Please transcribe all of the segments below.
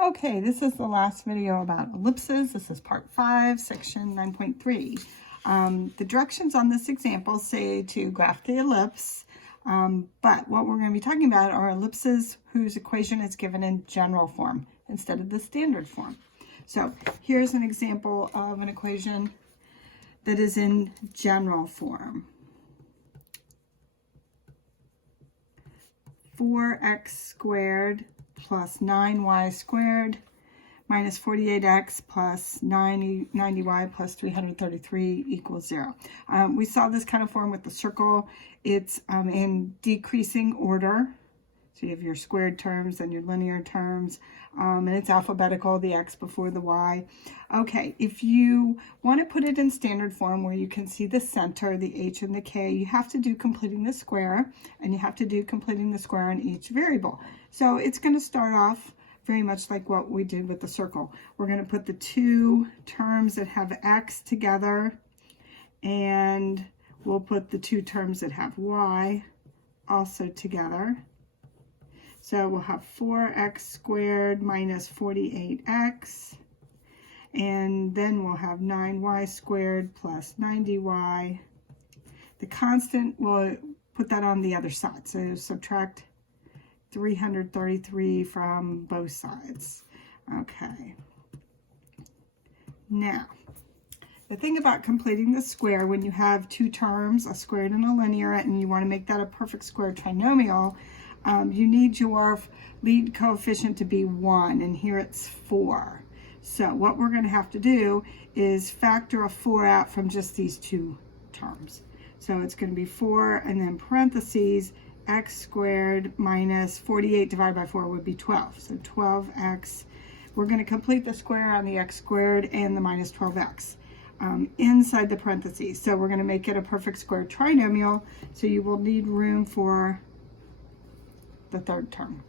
Okay, this is the last video about ellipses. This is part 5, section 9.3. The directions on this example say to graph the ellipse, but what we're going to be talking about are ellipses whose equation is given in general form instead of the standard form. So here's an example of an equation that is in general form. 4x squared plus 9y squared minus 48x plus 90y plus 333 equals 0. We saw this kind of form with the circle. It's in decreasing order. So you have your squared terms and your linear terms, and it's alphabetical, the x before the y. Okay, if you want to put it in standard form where you can see the center, the h and the k, you have to do completing the square, and you have to do completing the square on each variable. So it's going to start off very much like what we did with the circle. We're going to put the two terms that have x together, and we'll put the two terms that have y also together. So we'll have 4x squared minus 48x, and then we'll have 9y squared plus 90y. The constant, we'll put that on the other side. So subtract 333 from both sides. Okay. Now, the thing about completing the square, when you have two terms, a squared and a linear, and you want to make that a perfect square trinomial, you need your lead coefficient to be 1, and here it's 4. So what we're going to have to do is factor a 4 out from just these two terms. So it's going to be 4 and then parentheses x squared minus 48 divided by 4 would be 12. So 12x. We're going to complete the square on the x squared and the minus 12x inside the parentheses. So we're going to make it a perfect square trinomial. So you will need room for the third term.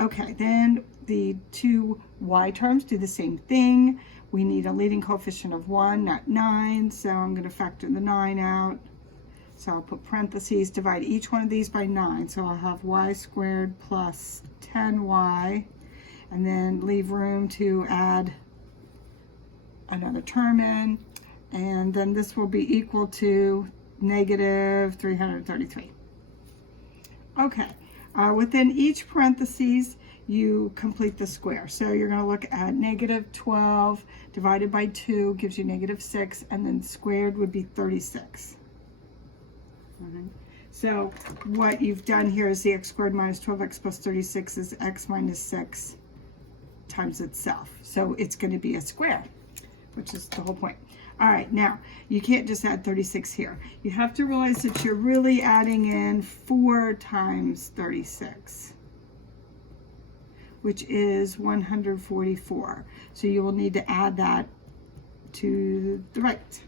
Okay, then the two y terms do the same thing. We need a leading coefficient of 1, not 9, so I'm going to factor the 9 out. So I'll put parentheses, divide each one of these by 9. So I'll have y squared plus 10y, and then leave room to add another term in, and then this will be equal to negative 333. Okay. Within each parentheses, you complete the square. So you're going to look at negative 12 divided by 2 gives you negative 6, and then squared would be 36. Okay. So what you've done here is the x squared minus 12x plus 36 is x minus 6 times itself. So it's going to be a square, which is the whole point. All right, now, you can't just add 36 here. You have to realize that you're really adding in 4 times 36, which is 144. So you will need to add that to the right.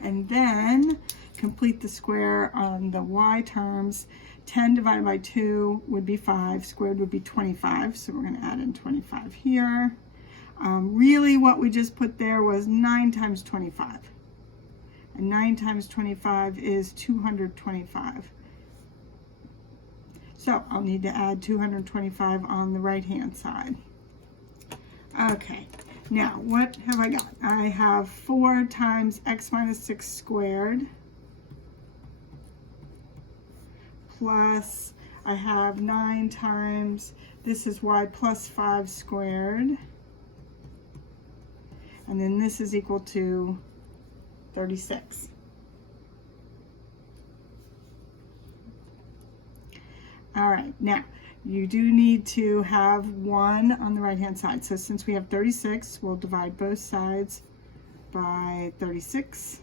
And then complete the square on the y terms. 10 divided by 2 would be 5, squared would be 25. So we're going to add in 25 here. Really what we just put there was 9 times 25. And 9 times 25 is 225. So I'll need to add 225 on the right-hand side. Okay, now what have I got? I have 4 times x minus 6 squared plus I have 9 times, this is y plus 5 squared. And then this is equal to 36. All right, now you do need to have 1 on the right-hand side. So since we have 36, we'll divide both sides by 36.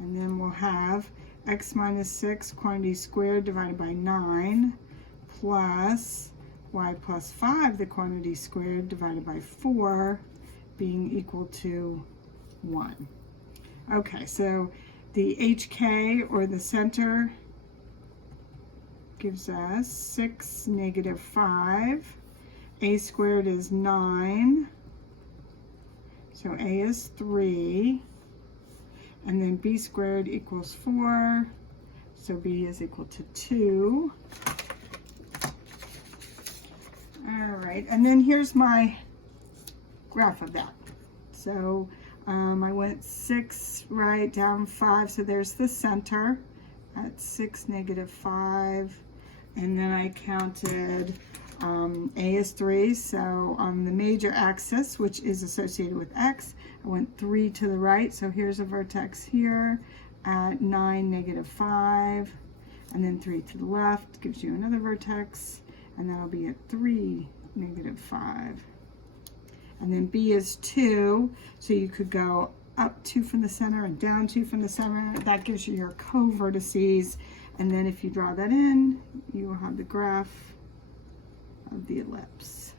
And then we'll have x minus 6 quantity squared divided by 9 plus y plus 5, the quantity squared divided by 4, being equal to 1. Okay, so the HK, or the center, gives us 6, negative 5. A squared is 9. So A is 3. And then B squared equals 4. So B is equal to 2. All right, and then here's my graph of that. So I went 6 right, down 5, so there's the center at 6, -5, and then I counted A is 3, so on the major axis, which is associated with X, I went 3 to the right, so here's a vertex here at 9, -5, and then 3 to the left gives you another vertex, and that'll be at 3, -5. And then B is 2, so you could go up 2 from the center and down 2 from the center. That gives you your co-vertices. And then if you draw that in, you will have the graph of the ellipse.